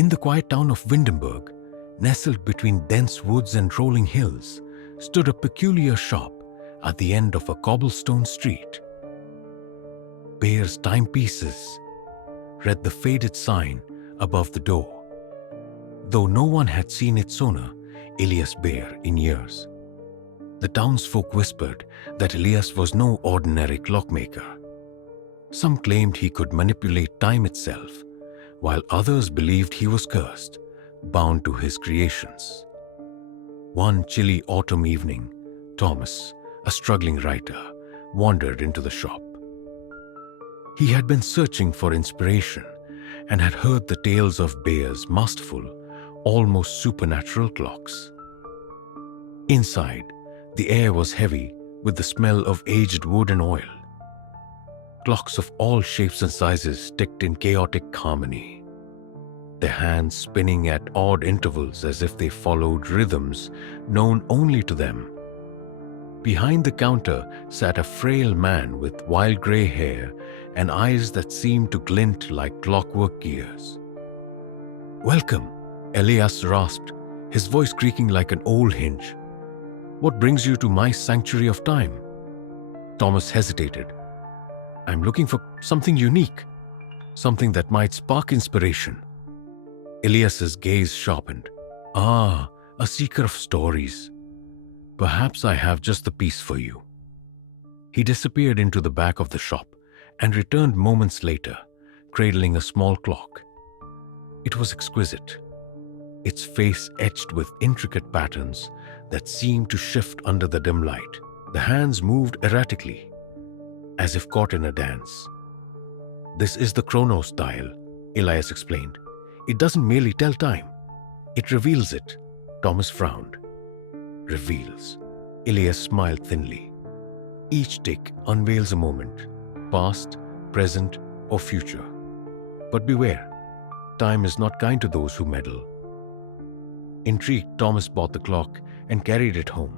In the quiet town of Windenburg, nestled between dense woods and rolling hills, stood a peculiar shop at the end of a cobblestone street. Baer's Timepieces, read the faded sign above the door, though no one had seen its owner, Elias Baer, in years. The townsfolk whispered that Elias was no ordinary clockmaker. Some claimed he could manipulate time itself, while others believed he was cursed, bound to his creations. One chilly autumn evening, Thomas, a struggling writer, wandered into the shop. He had been searching for inspiration and had heard the tales of Baer's masterful, almost supernatural clocks. Inside, the air was heavy with the smell of aged wood and oil. Clocks of all shapes and sizes ticked in chaotic harmony, their hands spinning at odd intervals as if they followed rhythms known only to them. Behind the counter sat a frail man with wild grey hair and eyes that seemed to glint like clockwork gears. "Welcome," Elias rasped, his voice creaking like an old hinge. "What brings you to my sanctuary of time?" Thomas hesitated. "I'm looking for something unique, something that might spark inspiration." Elias's gaze sharpened. "Ah, a seeker of stories. Perhaps I have just the piece for you." He disappeared into the back of the shop and returned moments later, cradling a small clock. It was exquisite, its face etched with intricate patterns that seemed to shift under the dim light. The hands moved erratically, as if caught in a dance. "This is the Chronos Dial," Elias explained. "It doesn't merely tell time, it reveals it." Thomas frowned. "Reveals." Elias smiled thinly. "Each tick unveils a moment, past, present, or future. But beware, time is not kind to those who meddle." Intrigued, Thomas bought the clock and carried it home.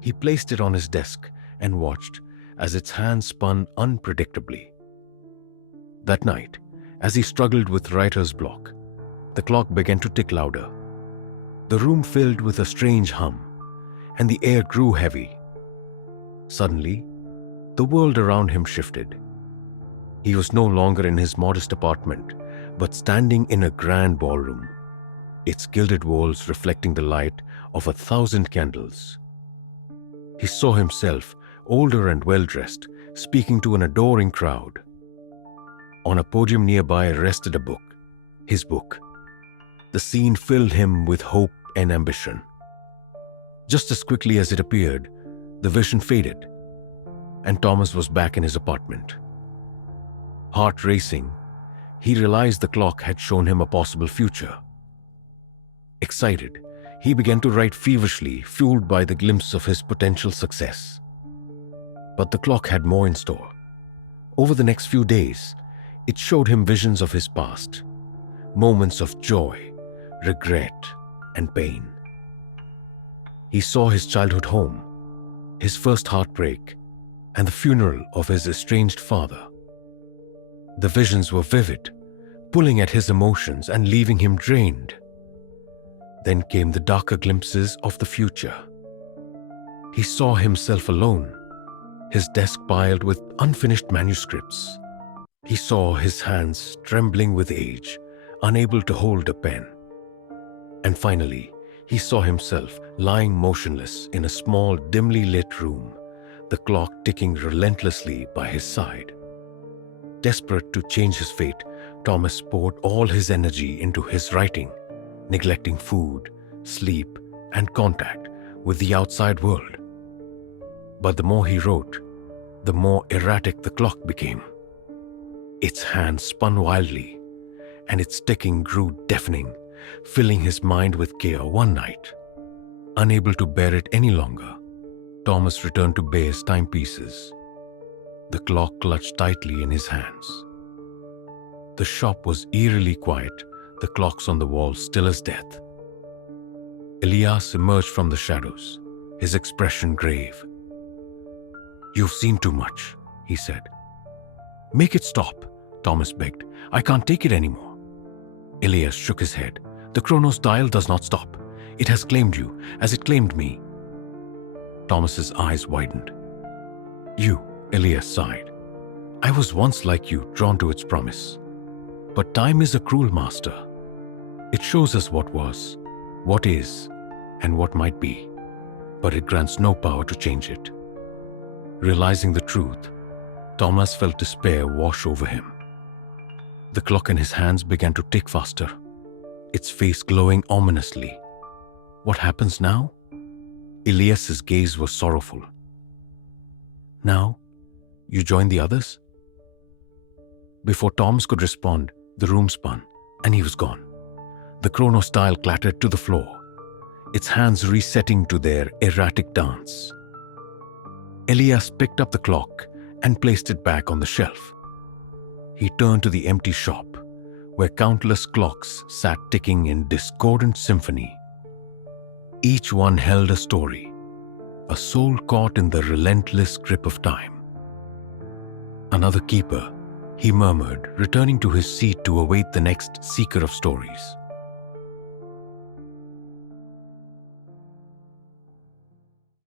He placed it on his desk and watched as its hands spun unpredictably. That night, as he struggled with writer's block, the clock began to tick louder. The room filled with a strange hum, and the air grew heavy. Suddenly, the world around him shifted. He was no longer in his modest apartment, but standing in a grand ballroom, its gilded walls reflecting the light of 1,000 candles. He saw himself, older and well-dressed, speaking to an adoring crowd. On a podium nearby rested a book, his book. The scene filled him with hope and ambition. Just as quickly as it appeared, the vision faded, and Thomas was back in his apartment. Heart racing, he realized the clock had shown him a possible future. Excited, he began to write feverishly, fueled by the glimpse of his potential success. But the clock had more in store. Over the next few days, it showed him visions of his past, moments of joy, regret, and pain. He saw his childhood home, his first heartbreak, and the funeral of his estranged father. The visions were vivid, pulling at his emotions and leaving him drained. Then came the darker glimpses of the future. He saw himself alone, his desk piled with unfinished manuscripts. He saw his hands trembling with age, unable to hold a pen. And finally, he saw himself lying motionless in a small, dimly lit room, the clock ticking relentlessly by his side. Desperate to change his fate, Thomas poured all his energy into his writing, neglecting food, sleep, and contact with the outside world. But the more he wrote, the more erratic the clock became. Its hands spun wildly, and its ticking grew deafening, filling his mind with chaos. One night, unable to bear it any longer, Thomas returned to Baer's Timepieces. The clock clutched tightly in his hands. The shop was eerily quiet, the clocks on the wall still as death. Elias emerged from the shadows, his expression grave. "You've seen too much," he said. "Make it stop," Thomas begged. "I can't take it anymore." Elias shook his head. The Chronos Dial does not stop. It has claimed you, as it claimed me. Thomas's eyes widened. You, Elias sighed. I was once like you, drawn to its promise. But time is a cruel master. It shows us what was, what is, and what might be, but it grants no power to change it. Realizing the truth, Thomas felt despair wash over him. The clock in his hands began to tick faster, its face glowing ominously. What happens now? Elias's gaze was sorrowful. Now, you join the others? Before Thomas could respond, the room spun, and he was gone. The Chronos Dial clattered to the floor, its hands resetting to their erratic dance. Elias picked up the clock and placed it back on the shelf. He turned to the empty shop, where countless clocks sat ticking in discordant symphony. Each one held a story, a soul caught in the relentless grip of time. Another keeper, he murmured, returning to his seat to await the next seeker of stories.